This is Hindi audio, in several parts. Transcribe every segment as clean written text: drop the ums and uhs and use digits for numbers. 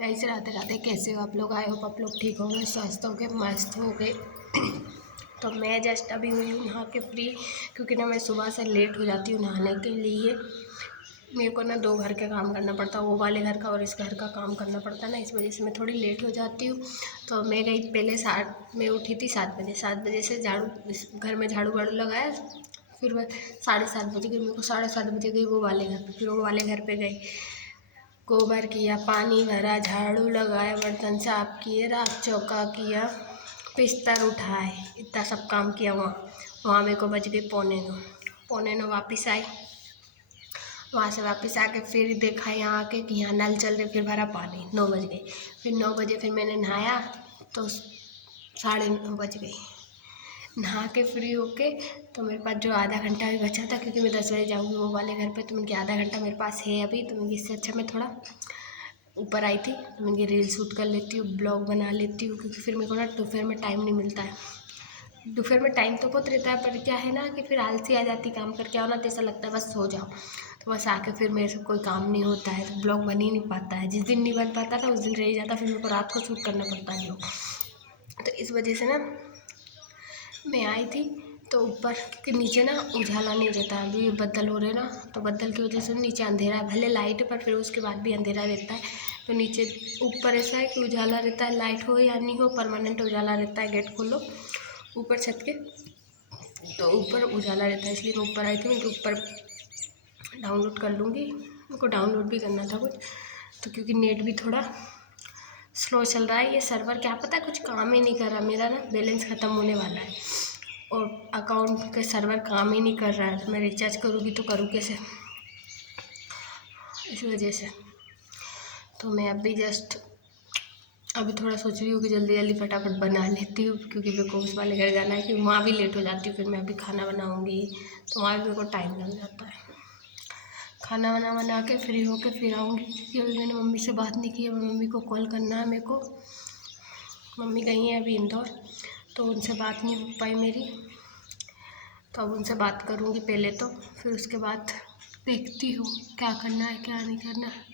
गाइस, राधे राधे। कैसे हो आप लोग? आए हो आप लोग ठीक होंगे, स्वस्थ होंगे, मस्त होंगे। तो मैं जस्ट अभी हुई हूँ नहा के फ्री, क्योंकि ना मैं सुबह से लेट हो जाती हूँ नहाने के लिए। मेरे को ना 2 घर का काम करना पड़ता है, वो वाले घर का और इस घर का काम करना पड़ता है ना, इस वजह से मैं थोड़ी लेट हो जाती हूँ। तो मैं गई पहले मैं उठी थी 7 बजे से इस घर में झाड़ू वाड़ू लगाया। फिर मैं 7:30 बजे गई, मेरे को 7:30 बजे गई वो वाले घर पर। फिर वो वाले घर पर गई, गोबर किया, पानी भरा, झाड़ू लगाया, बर्तन साफ किए, राख चौका किया, बिस्तर उठाए, इतना सब काम किया। वहाँ मेरे को बज गई 8:45 वापस आई। वहाँ से वापस आके फिर देखा यहाँ आके कि यहाँ नल चल रहे, फिर भरा पानी। 9 बज गए। फिर 9 बजे फिर मैंने नहाया तो 9:30 बज गई। नहा के फ्री होके तो मेरे पास जो आधा घंटा भी बचा था, क्योंकि मैं 10 बजे जाऊँगी वो वाले घर पे, तो मैंने आधा घंटा मेरे पास है अभी, तो मैं इससे अच्छा मैं थोड़ा ऊपर आई थी, तो मैं रील शूट कर लेती हूँ, ब्लॉग बना लेती हूँ, क्योंकि फिर मेरे को ना दोपहर में टाइम नहीं मिलता है। दोपहर में टाइम तो बहुत रहता है, पर क्या है ना कि फिर आलसी आ जाती, काम करके आओ ना तो ऐसा लगता है बस सो जाओ। तो बस आके फिर मेरे से कोई काम नहीं होता है, तो ब्लॉग बन ही नहीं पाता है। जिस दिन नहीं बन पाता था उस दिन रह जाता, फिर मेरे को रात को शूट करना पड़ता है ब्लॉग। तो इस वजह से ना मैं आई थी तो ऊपर, क्योंकि नीचे ना उजाला नहीं रहता, अभी बदल हो रहे ना, तो बदल की वजह से नीचे अंधेरा है, भले लाइट है पर फिर उसके बाद भी अंधेरा रहता है। तो नीचे ऊपर ऐसा है कि उजाला रहता है, लाइट हो या नहीं हो परमानेंट उजाला रहता है। गेट खोलो ऊपर छत के तो ऊपर उजाला रहता है, इसलिए मैं ऊपर आई थी। मैं ऊपर डाउनलोड कर लूँगी, मेरे को डाउनलोड भी करना था कुछ, तो क्योंकि नेट भी थोड़ा स्लो चल रहा है। ये सर्वर क्या पता कुछ काम ही नहीं कर रहा, मेरा ना बैलेंस ख़त्म होने वाला है और अकाउंट के सर्वर काम ही नहीं कर रहा है। मैं रिचार्ज करूँगी तो करूँ कैसे, इस वजह से। तो मैं अभी थोड़ा सोच रही हूँ कि जल्दी जल्दी फटाफट बना लेती हूँ, क्योंकि मेरे को उस वाले घर जाना है कि वहाँ भी लेट हो जाती हूँ। फिर मैं अभी खाना बनाऊँगी तो वहाँ भी मेरे को टाइम लग जाता है। खाना वाना बना के फ्री होके फिर आऊँगी, क्योंकि अभी मैंने मम्मी से बात नहीं की है। मम्मी को कॉल करना है मेरे को, मम्मी गई हैं अभी इंदौर, तो उनसे बात नहीं हो पाई मेरी। तो अब उनसे बात करूँगी पहले, तो फिर उसके बाद देखती हूँ क्या करना है क्या नहीं करना है।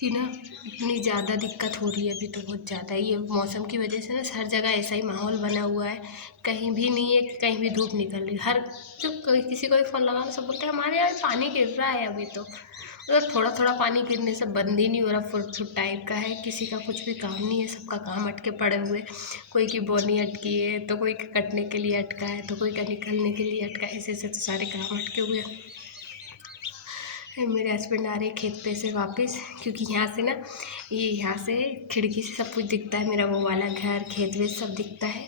कि ना इतनी ज़्यादा दिक्कत हो रही है अभी तो, बहुत ज़्यादा। ये मौसम की वजह से ना हर जगह ऐसा ही माहौल बना हुआ है, कहीं भी नहीं है कि कहीं भी धूप निकल रही। हर जो किसी को भी फ़ोन लगाओ सब बोलते हैं हमारे यहाँ पानी गिर रहा है अभी तो। मतलब थोड़ा थोड़ा पानी गिरने से बंद ही नहीं हो रहा, फुट फुट टाइप का है। किसी का कुछ भी काम नहीं है, सबका काम अटके पड़े हुए। कोई की बोनी अटकी है, तो कोई का कटने के लिए अटका है, तो कोई का निकलने के लिए अटका है। ऐसे ऐसे तो सारे काम अटके हुए हैं। मेरे हस्बैंड आ रहे खेत पे से वापस, क्योंकि यहाँ से ना यहाँ से खिड़की से सब कुछ दिखता है, मेरा वो वाला घर, खेत वेत सब दिखता है।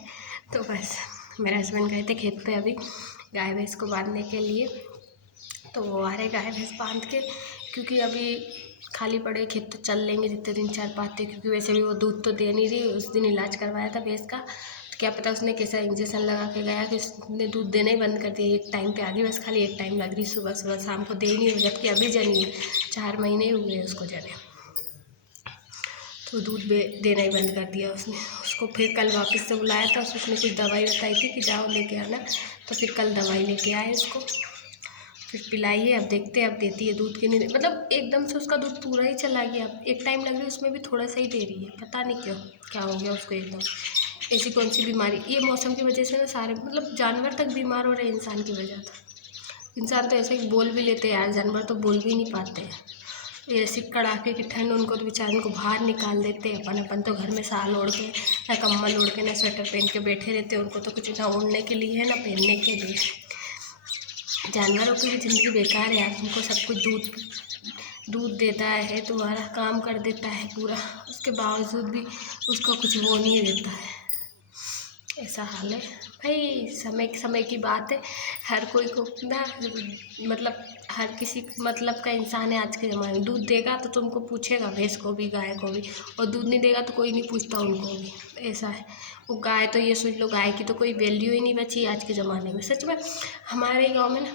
तो बस मेरे हस्बैंड गए थे खेत पे अभी गाय भैंस को बांधने के लिए, तो वो आ रहे गाय भैंस बांध के, क्योंकि अभी खाली पड़े खेत तो चल लेंगे जितने दिन चल पाते, क्योंकि वैसे भी वो दूध तो दे नहीं रही। उस दिन इलाज करवाया था भैंस का, तो क्या पता उसने कैसा इंजेक्शन लगा के गया कि उसने दूध देना ही बंद कर दिया। एक टाइम पे आ गई, बस खाली एक टाइम लग रही, सुबह सुबह, शाम को दे ही नहीं रही। जबकि अभी जनी है, 4 महीने हुए हैं उसको जने, तो दूध देना ही बंद कर दिया उसने। उसको फिर कल वापस से बुलाया था, उसने कुछ दवाई बताई थी कि जाओ लेके आना, तो फिर कल दवाई लेके आए उसको, फिर पिलाई है। अब देखते हैं अब देती है दूध कि नहीं। मतलब एकदम से उसका दूध पूरा ही चला गया, एक टाइम लग रही है उसमें भी थोड़ा सा ही दे रही है, पता नहीं क्यों क्या हो गया उसको एकदम। ऐसी कौन सी बीमारी, ये मौसम की वजह से ना सारे मतलब जानवर तक बीमार हो रहे हैं इंसान की वजह से। इंसान तो ऐसे ही बोल भी लेते हैं यार, जानवर तो बोल भी नहीं पाते हैं। ऐसी कड़ाके की ठंड, उनको तो बेचारे को बाहर निकाल देते हैं। अपन तो घर में शाल ओढ़ के, ना कम्बल ओढ़ के, ना स्वेटर पहन के बैठे रहते हैं। उनको तो कुछ ना ओढ़ने के लिए है ना पहनने के लिए। जानवरों की भी ज़िंदगी बेकार है यार, उनको सब कुछ दूध देता है, तुम्हारा काम कर देता है पूरा, उसके बावजूद भी उसका कुछ वो नहीं रहता है। ऐसा हाल है भाई, समय समय की बात है। हर कोई को ना मतलब हर किसी मतलब का इंसान है आज के ज़माने में। दूध देगा तो तुमको पूछेगा, भैंस को भी गाय को भी, और दूध नहीं देगा तो कोई नहीं पूछता उनको भी। ऐसा है वो गाय, तो ये सोच लो गाय की तो कोई वैल्यू ही नहीं बची आज के ज़माने में। सच में हमारे गाँव में ना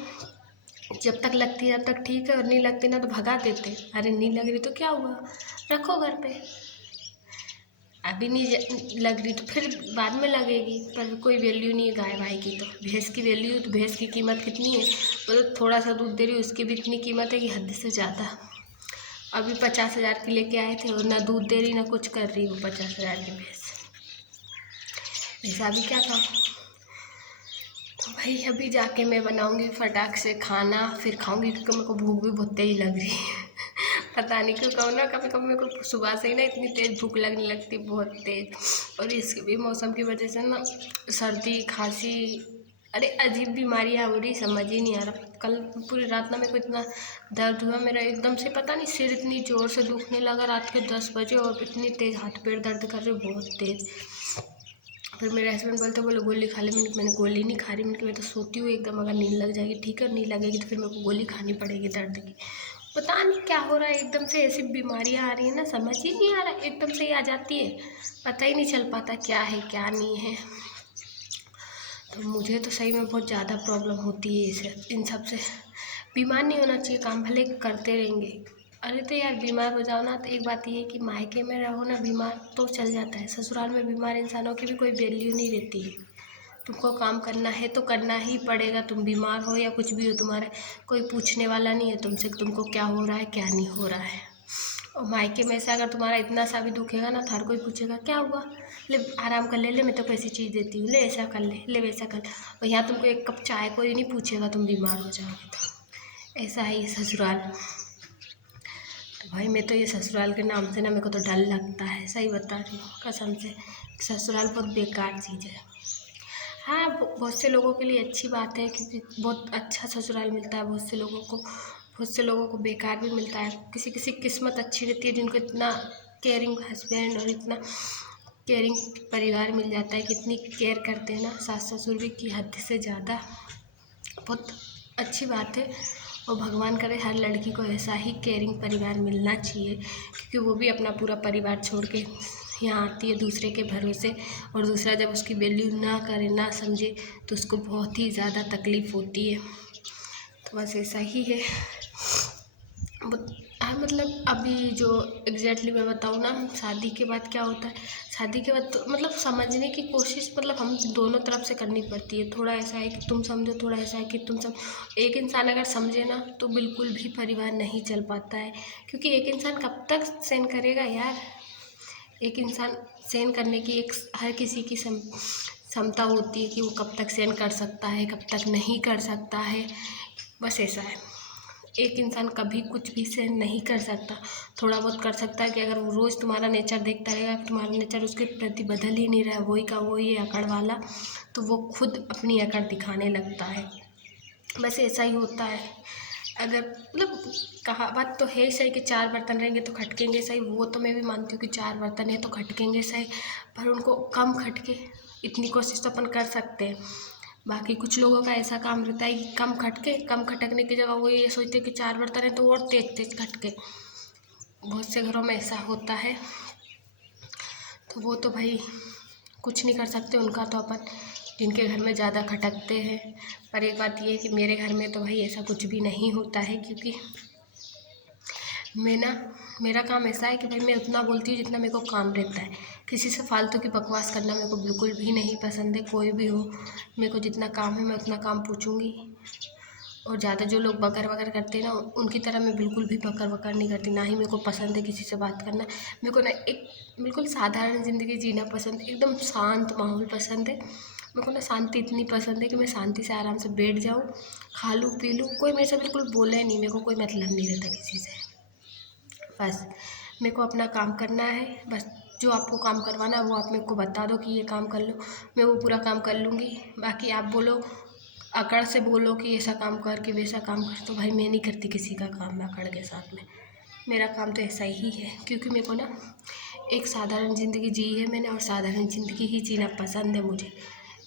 जब तक लगती है तब तक ठीक है, और नहीं लगती ना तो भगा देते। अरे नहीं लग रही तो क्या हुआ, रखो घर पे। अभी नहीं लग रही तो फिर बाद में लगेगी, पर कोई वैल्यू नहीं है गाय भाई की। तो भैंस की वैल्यू, तो भैंस की कीमत कितनी है, मतलब थोड़ा सा दूध दे रही है उसकी भी इतनी कीमत है कि हद से ज़्यादा। अभी 50,000 की लेके आए थे और ना दूध दे रही ना कुछ कर रही वो 50,000 की भैंस। ऐसा भी क्या था। तो भाई अभी जाके मैं बनाऊंगी फटाक से खाना, फिर खाऊंगी क्योंकि मेरे को भूख भी बहुत तेज लग रही है। पता नहीं क्यों कहूँ ना, कभी कभी मेरे को सुबह से ही ना इतनी तेज़ भूख लगने लगती, बहुत तेज़। और इसके भी मौसम की वजह से ना सर्दी खांसी, अरे अजीब बीमारियाँ हो रही, समझ ही नहीं आ रहा। कल पूरी रात ना मेरे को इतना दर्द हुआ, मेरा एकदम से पता नहीं सिर इतनी ज़ोर से दुखने लगा रात के 10 बजे, और इतनी तेज़ हाथ पैर दर्द कर रहे बहुत तेज़। फिर मेरे हस्बैंड बोले गोली खा ले। मैंने गोली नहीं खा रही, मैं तो सोती हूँ एकदम, अगर नींद लग जाएगी ठीक है, नींद लगेगी तो फिर मेरे को गोली खानी पड़ेगी दर्द की। पता नहीं क्या हो रहा है, एकदम से ऐसी बीमारियाँ आ रही है ना, समझ ही नहीं आ रहा, एकदम से ही आ जाती है, पता ही नहीं चल पाता क्या है क्या नहीं है। तो मुझे तो सही में बहुत ज़्यादा प्रॉब्लम होती है इसे इन सब से। बीमार नहीं होना चाहिए, काम भले करते रहेंगे। अरे तो यार बीमार हो जाओ ना तो एक बात ये है कि मायके में रहो ना बीमार तो चल जाता है, ससुराल में बीमार इंसानों की भी कोई वैल्यू नहीं रहती है। तुमको काम करना है तो करना ही पड़ेगा, तुम बीमार हो या कुछ भी हो, तुम्हारे कोई पूछने वाला नहीं है तुमसे तुमको क्या हो रहा है क्या नहीं हो रहा है। और मायके में से अगर तुम्हारा इतना सा भी दुखेगा ना तो हर कोई पूछेगा क्या हुआ, ले आराम कर ले मैं तो कैसी चीज़ देती हूँ, ले ऐसा कर ले वैसा कर। और यहाँ तुमको एक कप चाय कोई नहीं पूछेगा, तुम बीमार हो जाओगे तो। ऐसा है ये ससुराल। तो भाई मैं तो ये ससुराल के नाम से ना मेरे को तो डर लगता है, सही बता रही हूँ कसम से। ससुराल बहुत बेकार चीज़ है। हाँ बहुत से लोगों के लिए अच्छी बात है क्योंकि बहुत अच्छा ससुराल मिलता है बहुत से लोगों को, बहुत से लोगों को बेकार भी मिलता है। किसी किसी की किस्मत अच्छी रहती है जिनको इतना केयरिंग हस्बैंड और इतना केयरिंग परिवार मिल जाता है कि इतनी केयर करते हैं ना, सास ससुर भी की हद से ज़्यादा। बहुत अच्छी बात है और भगवान करे हर लड़की को ऐसा ही केयरिंग परिवार मिलना चाहिए, क्योंकि वो भी अपना पूरा परिवार छोड़ के यहाँ आती है दूसरे के भरोसे, और दूसरा जब उसकी वैल्यू ना करे ना समझे तो उसको बहुत ही ज़्यादा तकलीफ़ होती है। तो बस ऐसा ही है। मतलब अभी जो एग्जैक्टली मैं बताऊँ ना, शादी के बाद क्या होता है, शादी के बाद तो मतलब समझने की कोशिश मतलब हम दोनों तरफ से करनी पड़ती है। थोड़ा ऐसा है कि तुम समझो, थोड़ा ऐसा है कि तुम एक इंसान अगर समझे ना तो बिल्कुल भी परिवार नहीं चल पाता है, क्योंकि एक इंसान कब तक सहन करेगा यार। एक इंसान सहन करने की एक हर किसी की क्षमता होती है कि वो कब तक सहन कर सकता है कब तक नहीं कर सकता है, बस ऐसा है। एक इंसान कभी कुछ भी सहन नहीं कर सकता, थोड़ा बहुत कर सकता है कि अगर वो रोज़ तुम्हारा नेचर देखता रहेगा, तुम्हारा नेचर उसके प्रति बदल ही नहीं रहा है, वही का वही है अकड़ वाला, तो वो खुद अपनी अकड़ दिखाने लगता है। बस ऐसा ही होता है। अगर मतलब कहावत तो है सही कि 4 बर्तन रहेंगे तो खटकेंगे सही, वो तो मैं भी मानती हूँ कि 4 बर्तन है तो खटकेंगे सही, पर उनको कम खटके, इतनी कोशिश तो अपन कर सकते हैं। बाकी कुछ लोगों का ऐसा काम रहता है कि कम खटके, कम खटकने की जगह वो ये सोचते हैं कि 4 बर्तन है तो और तेज तेज खटके। बहुत से घरों में ऐसा होता है, तो वो तो भाई कुछ नहीं कर सकते उनका, तो अपन जिनके घर में ज़्यादा खटकते हैं। पर एक बात ये है कि मेरे घर में तो भाई ऐसा कुछ भी नहीं होता है, क्योंकि मेरा काम ऐसा है कि भाई मैं उतना बोलती हूँ जितना मेरे को काम रहता है। किसी से फालतू की बकवास करना मेरे को बिल्कुल भी नहीं पसंद है, कोई भी हो। मेरे को जितना काम है मैं उतना काम पूछूंगी, और ज़्यादा जो लोग बकर वकर करते हैं ना उनकी तरह मैं बिल्कुल भी बकर वकर नहीं करती, ना ही मेरे को पसंद है किसी से बात करना। मेरे को ना एक बिल्कुल साधारण ज़िंदगी जीना पसंद है, एकदम शांत माहौल पसंद है। मेरे को ना शांति इतनी पसंद है कि मैं शांति से आराम से बैठ जाऊँ, खा लूँ पी लूँ, कोई मेरे से बिल्कुल बोले नहीं, मेरे को कोई मतलब नहीं रहता किसी से। बस मेरे को अपना काम करना है, बस जो आपको काम करवाना है वो आप मेरे को बता दो कि ये काम कर लो, मैं वो पूरा काम कर लूँगी। बाकी आप बोलो अकड़ से बोलो कि ऐसा काम कर कि वैसा काम कर, तो भाई मैं नहीं करती किसी का काम अकड़ के साथ में। मेरा काम तो ऐसा ही है, क्योंकि मेरे को ना एक साधारण ज़िंदगी जी है मैंने, और साधारण ज़िंदगी ही जीना पसंद है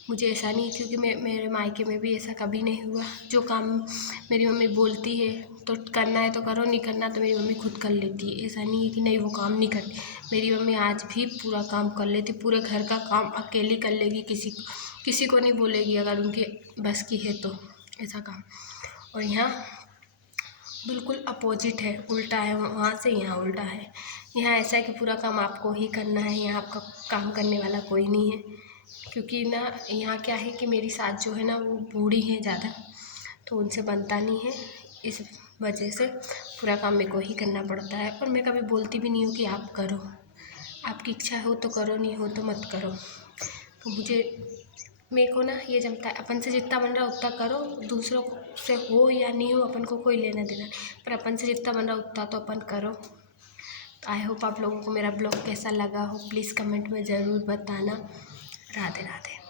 मुझे ऐसा नहीं, क्योंकि मेरे मायके में भी ऐसा कभी नहीं हुआ। जो काम मेरी मम्मी बोलती है तो करना है तो करो, नहीं करना तो मेरी मम्मी खुद कर लेती है। ऐसा नहीं है कि नहीं वो काम नहीं करती, मेरी मम्मी आज भी पूरा काम कर लेती, पूरे घर का काम अकेली कर लेगी, किसी को नहीं बोलेगी अगर उनके बस की है तो, ऐसा काम। और यहाँ बिल्कुल अपोजिट है, उल्टा है, वहाँ से यहाँ उल्टा है। यहाँ ऐसा है कि पूरा काम आपको ही करना है, यहाँ आपका काम करने वाला कोई नहीं है। क्योंकि ना यहाँ क्या है कि मेरी सास जो है ना वो बूढ़ी है ज़्यादा, तो उनसे बनता नहीं है, इस वजह से पूरा काम मेरे को ही करना पड़ता है। और मैं कभी बोलती भी नहीं हूँ कि आप करो, आपकी इच्छा हो तो करो, नहीं हो तो मत करो। तो मेरे को ना ये जमता है, अपन से जितना बन रहा है उतना करो, दूसरों से हो या नहीं हो अपन को कोई लेना देना, पर अपन से जितना बन रहा है उतना तो अपन करो। तो आई होप आप लोगों को मेरा ब्लॉग कैसा लगा हो, प्लीज़ कमेंट में ज़रूर बताना। राधे राधे।